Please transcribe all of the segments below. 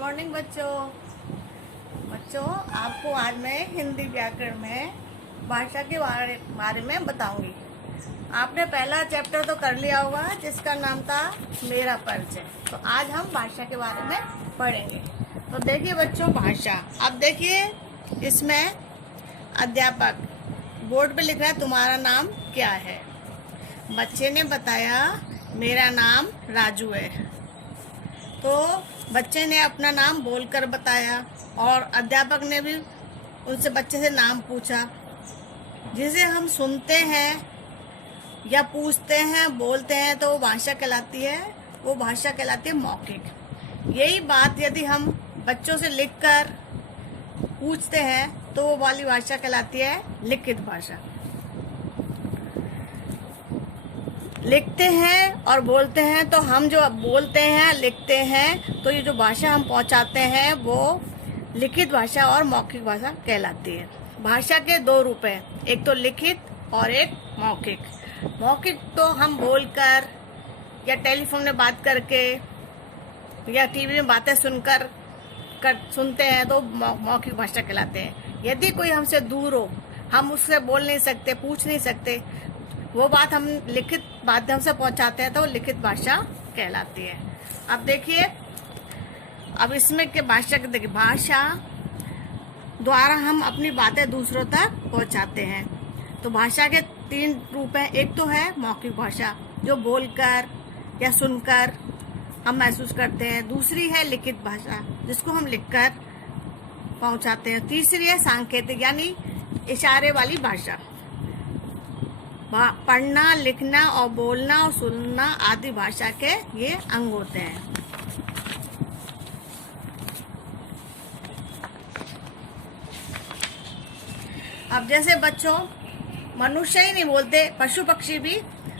Morning बच्चों। आपको आज मैं हिंदी व्याकरण में भाषा के बारे में बताऊंगी। आपने पहला चैप्टर तो कर लिया होगा जिसका नाम था मेरा परिचय। तो आज हम भाषा के बारे में पढ़ेंगे। तो देखिए बच्चों, भाषा, अब देखिए इसमें अध्यापक बोर्ड पे लिख रहा है तुम्हारा नाम क्या है। बच्चे ने बताया मेरा नाम राजू है। तो बच्चे ने अपना नाम बोलकर बताया और अध्यापक ने भी उनसे बच्चे से नाम पूछा। जिसे हम सुनते हैं या पूछते हैं, बोलते हैं, तो वो भाषा कहलाती है। वो भाषा कहलाती है मौखिक। यही बात यदि हम बच्चों से लिखकर पूछते हैं तो वो वाली भाषा कहलाती है लिखित भाषा। लिखते हैं और बोलते हैं, तो हम जो बोलते हैं लिखते हैं तो ये जो भाषा हम पहुंचाते हैं वो लिखित भाषा और मौखिक भाषा कहलाती है। भाषा के दो रूप हैं, एक तो लिखित और एक मौखिक। मौखिक तो हम बोलकर या टेलीफोन में बात करके या टीवी में बातें सुनकर सुनते हैं तो मौखिक भाषा कहलाते हैं। यदि कोई हमसे दूर हो, हम उससे बोल नहीं सकते, पूछ नहीं सकते, वो बात हम लिखित माध्यम से पहुंचाते हैं तो लिखित भाषा कहलाती है। अब देखिए, अब इसमें के भाषा के देखिए, भाषा द्वारा हम अपनी बातें दूसरों तक पहुंचाते हैं। तो भाषा के तीन रूप हैं। एक तो है मौखिक भाषा जो बोलकर या सुनकर हम महसूस करते हैं। दूसरी है लिखित भाषा जिसको हम लिखकर पहुंचाते हैं। तीसरी है सांकेतिक यानी इशारे वाली भाषा। पढ़ना, लिखना और बोलना और सुनना आदि भाषा के ये अंग होते हैं। अब जैसे बच्चों, मनुष्य ही नहीं बोलते, पशु पक्षी भी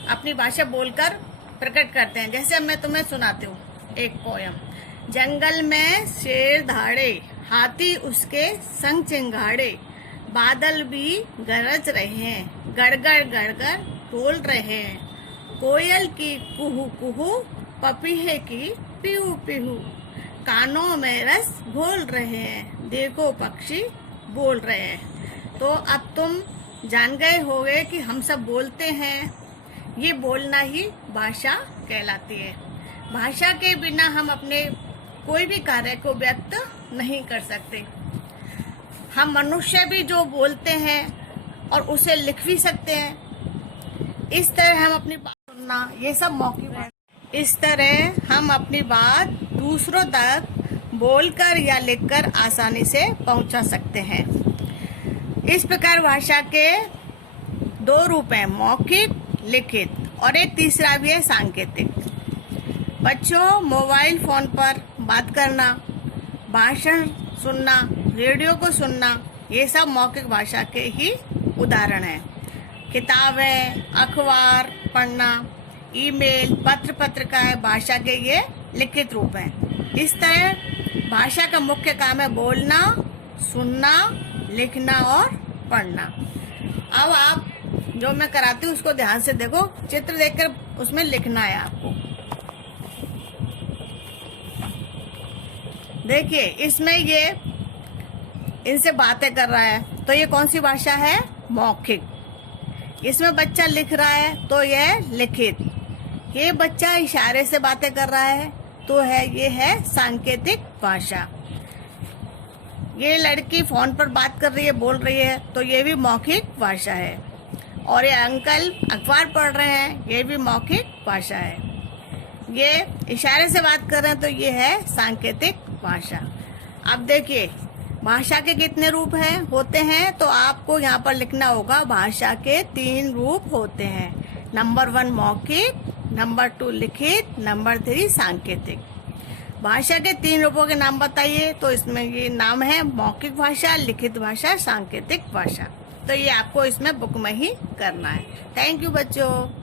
अपनी भाषा बोलकर प्रकट करते हैं। जैसे मैं तुम्हें सुनाती हूँ एक पोयम। जंगल में शेर धाड़े, हाथी उसके संग चिंगाड़े, बादल भी गरज रहे हैं, गड़गड़ गड़गड़ बोल रहे हैं। कोयल की कुहू कुहू, पपीहे की पीहू पीहू, कानों में रस घोल रहे हैं, देखो पक्षी बोल रहे हैं। तो अब तुम जान गए होंगे कि हम सब बोलते हैं। ये बोलना ही भाषा कहलाती है। भाषा के बिना हम अपने कोई भी कार्य को व्यक्त नहीं कर सकते। हम मनुष्य भी जो बोलते हैं और उसे लिख भी सकते हैं। इस तरह हम अपनी बात सुनना, ये सब मौखिक है। इस तरह हम अपनी बात दूसरों तक बोलकर या लिखकर आसानी से पहुंचा सकते हैं। इस प्रकार भाषा के दो रूप हैं, मौखिक, लिखित, और एक तीसरा भी है सांकेतिक। बच्चों, मोबाइल फोन पर बात करना, भाषण सुनना, रेडियो को सुनना, ये सब मौखिक भाषा के ही उदाहरण हैं। किताबें, अखबार पढ़ना, ईमेल, पत्र पत्रिकाएं भाषा के ये लिखित रूप हैं। इस तरह भाषा का मुख्य काम है बोलना, सुनना, लिखना और पढ़ना। अब आप जो मैं कराती हूँ उसको ध्यान से देखो, चित्र देखकर उसमें लिखना है आपको। देखिए, इसमें ये इनसे बातें कर रहा है तो ये कौन सी भाषा है? मौखिक। इसमें बच्चा लिख रहा है तो यह लिखित। ये बच्चा इशारे से बातें कर रहा है तो ये है सांकेतिक भाषा। ये लड़की फोन पर बात कर रही है, बोल रही है, तो ये भी मौखिक भाषा है। और ये अंकल अखबार पढ़ रहे हैं, ये भी मौखिक भाषा है। ये इशारे से बात कर रहे हैं तो ये है सांकेतिक भाषा। अब देखिए, भाषा के कितने रूप होते हैं, तो आपको यहाँ पर लिखना होगा। भाषा के तीन रूप होते हैं। नंबर 1 मौखिक, नंबर 2 लिखित, नंबर 3 सांकेतिक। भाषा के तीन रूपों के नाम बताइए। तो इसमें ये नाम है मौखिक भाषा, लिखित भाषा, सांकेतिक भाषा। तो ये आपको इसमें बुक में ही करना है। थैंक यू बच्चों।